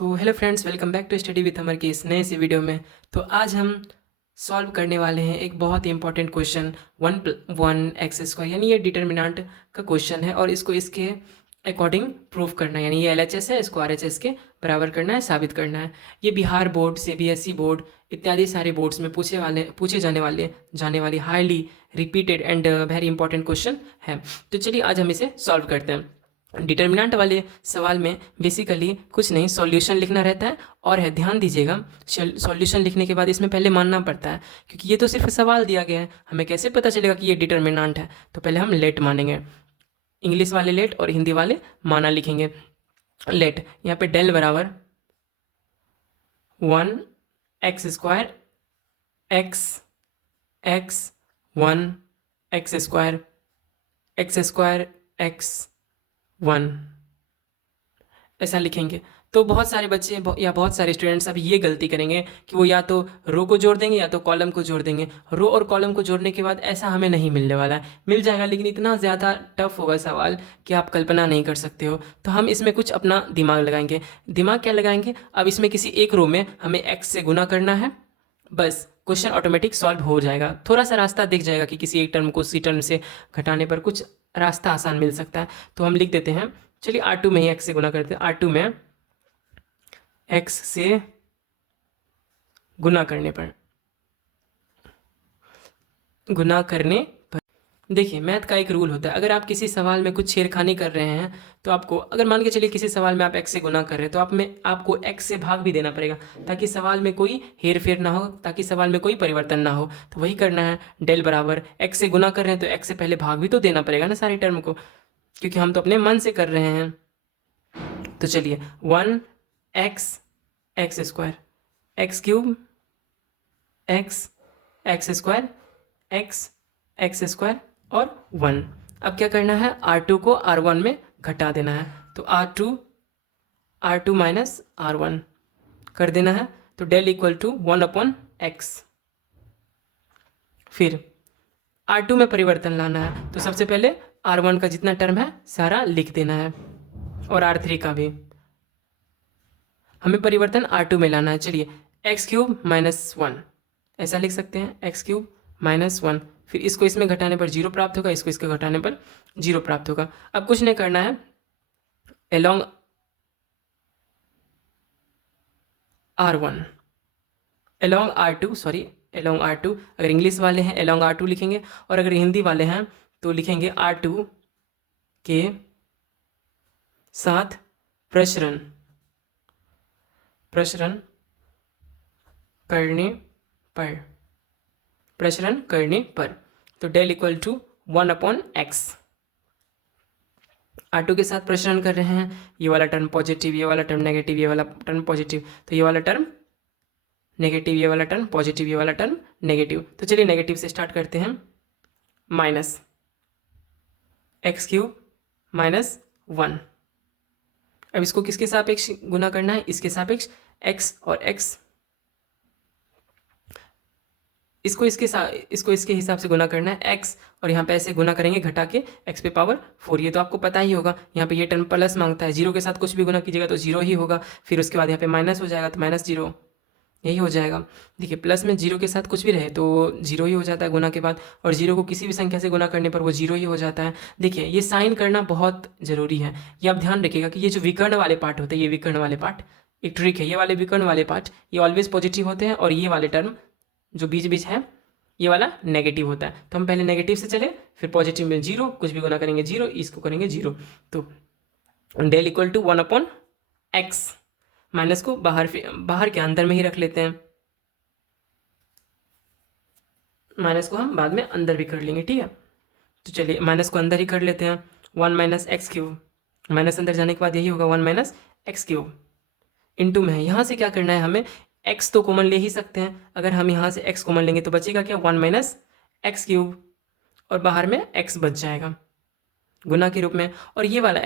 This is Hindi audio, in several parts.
तो hello friends, welcome back to study with Amar की इस नए सी वीडियो में। तो आज हम सॉल्व करने वाले हैं एक बहुत ही इंपॉर्टेंट क्वेश्चन 1 एक्स स्क्वायर, यानी ये डिटर्मिनेंट का क्वेश्चन है और इसको इसके अकॉर्डिंग प्रूफ करना है। यानी ये LHS है, इसको RHS के बराबर करना है, साबित करना है। ये बिहार बोर्ड, CBSE बोर्ड इत्यादि सारे बोर्ड्स में पूछे जाने वाली highly repeated and very important question है। तो चलिए आज हम इसे सॉल्व करते हैं। डिटर्मिनेंट वाले सवाल में बेसिकली कुछ नहीं, सॉल्यूशन लिखना रहता है। और है, ध्यान दीजिएगा, सॉल्यूशन लिखने के बाद इसमें पहले मानना पड़ता है, क्योंकि ये तो सिर्फ सवाल दिया गया है, हमें कैसे पता चलेगा कि ये डिटर्मिनेंट है। तो पहले हम लेट मानेंगे, इंग्लिश वाले लेट और हिंदी वाले माना लिखेंगे। लेट, यहाँ पे डेल बराबर 1 x square x x 1 x square x 1 ऐसा लिखेंगे। तो बहुत सारे बच्चे या बहुत सारे स्टूडेंट्स अब ये गलती करेंगे कि वो या तो रो को जोड़ देंगे या तो कॉलम को जोड़ देंगे। रो और कॉलम को जोड़ने के बाद ऐसा हमें नहीं मिलने वाला है, मिल जाएगा लेकिन इतना ज़्यादा टफ होगा सवाल कि आप कल्पना नहीं कर सकते हो। तो हम इसमें कुछ अपना दिमाग लगाएंगे। दिमाग क्या लगाएंगे? अब इसमें किसी एक रो में हमें एक्स से गुना करना है, बस क्वेश्चन ऑटोमेटिक सॉल्व हो जाएगा। थोड़ा सा रास्ता दिख जाएगा कि किसी एक टर्म को उसी टर्म से घटाने पर कुछ रास्ता आसान मिल सकता है। तो हम लिख देते हैं, चलिए R2 में ही x से गुना करते हैं। R2 में x से गुना करने पर देखिए, मैथ का एक रूल होता है। अगर आप किसी सवाल में कुछ छेड़खानी कर रहे हैं तो आपको, अगर मान के चलिए किसी सवाल में आप x से गुना कर रहे हैं, तो आपको x से भाग भी देना पड़ेगा, ताकि सवाल में कोई हेर फेर ना हो, ताकि सवाल में कोई परिवर्तन ना हो। तो वही करना है। डेल बराबर x से गुना कर रहे हैं तो x से पहले भाग भी तो देना पड़ेगा ना सारी टर्म को, क्योंकि हम तो अपने मन से कर रहे हैं। तो चलिए 1 x square x³ x² x square और 1। अब क्या करना है? R2 को R1 में घटा देना है, तो R2 माइनस R1 कर देना है। तो डेल इक्वल टू 1/x। फिर R2 में परिवर्तन लाना है, तो सबसे पहले R1 का जितना टर्म है सारा लिख देना है और R3 का भी। हमें परिवर्तन R2 में लाना है। चलिए x³ माइनस 1 ऐसा लिख सकते हैं, x³ माइनस 1। फिर इसको इसमें घटाने पर 0 प्राप्त होगा, इसको इसके घटाने पर 0 प्राप्त होगा। अब कुछ नहीं करना है, along R2 अगर इंग्लिश वाले हैं along R2 लिखेंगे, और अगर हिंदी वाले हैं तो लिखेंगे R2 के साथ प्रसरण करने पर तो del equal to 1/x। R2 के साथ प्रसरण कर रहे हैं, ये वाला टर्म पॉजिटिव, ये वाला टर्म नेगेटिव, ये वाला टर्म पॉजिटिव, तो ये वाला टर्म नेगेटिव, ये वाला टर्म पॉजिटिव, ये वाला टर्म नेगेटिव। तो चलिए नेगेटिव से स्टार्ट करते हैं। Minus x³ minus 1। अब इसको किसके सापेक्ष गुना करना है? इसके सापेक्ष x और x, इसको इसके हिसाब से गुना करना है x, और यहाँ पे ऐसे गुना करेंगे घटा के x पे पावर 4। ये तो आपको पता ही होगा। यहाँ पे ये टर्म प्लस मांगता है, 0 के साथ कुछ भी गुना कीजिएगा तो 0 ही होगा। फिर उसके बाद यहाँ पे माइनस हो जाएगा तो -0 यही हो जाएगा। देखिए, प्लस में 0 के साथ कुछ भी रहे तो 0 ही हो जाता है गुना के बाद, और 0 को किसी भी संख्या से गुना करने पर वो 0 ही हो जाता है। देखिए, ये साइन करना बहुत ज़रूरी है। ये आप ध्यान रखिएगा कि ये जो विकर्ण वाले पार्ट होते हैं, ये विकर्ण वाले पार्ट एक ट्रिक है। ये वाले विकर्ण वाले पार्ट ये ऑलवेज पॉजिटिव होते हैं, और ये वाले टर्म जो बीच बीच है ये वाला नेगेटिव होता है। तो हम पहले नेगेटिव से चले, फिर पॉजिटिव में 0, कुछ भी गुना करेंगे 0, इसको करेंगे 0। तो del equal to 1/x। Minus को बाहर के अंदर में ही रख लेते हैं, माइनस को हम बाद में अंदर भी कर लेंगे, ठीक है। तो चलिए माइनस को अंदर ही कर लेते हैं। 1 - x³ माइनस अंदर जाने के बाद यही होगा 1 - x³ इंटू में है। यहाँ से क्या करना है हमें? x तो कॉमन ले ही सकते हैं। अगर हम यहाँ से x कॉमन लेंगे तो बचेगा क्या? 1 - x³ और बाहर में x बच जाएगा गुना के रूप में, और ये वाला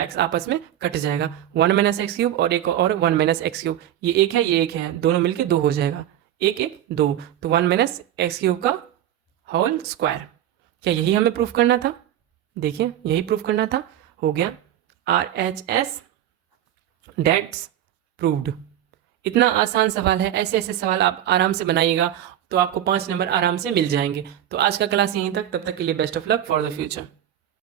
x आपस में कट जाएगा। 1 - x³ और एक और 1 - x³, ये एक है ये एक है, दोनों मिलके 2 हो जाएगा, 1 1 2। तो 1 - x³ का होल स्क्वायर। क्या यही हमें प्रूफ करना था? देखिए, यही प्रूफ करना था, हो गया। RHS that's proved. इतना आसान सवाल है, ऐसे ऐसे सवाल आप आराम से बनाइएगा तो आपको 5 नंबर आराम से मिल जाएंगे। तो आज का क्लास यहीं तक, तब तक के लिए best of luck for the future.